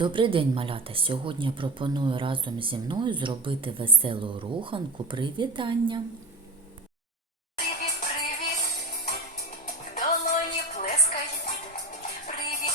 Добрий день, малята! Сьогодні пропоную разом зі мною зробити веселу руханку привітання. Привіт, привіт, в долоні плескай. Привіт,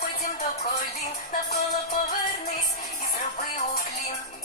потім до колін, навколо повернись і зроби уклін.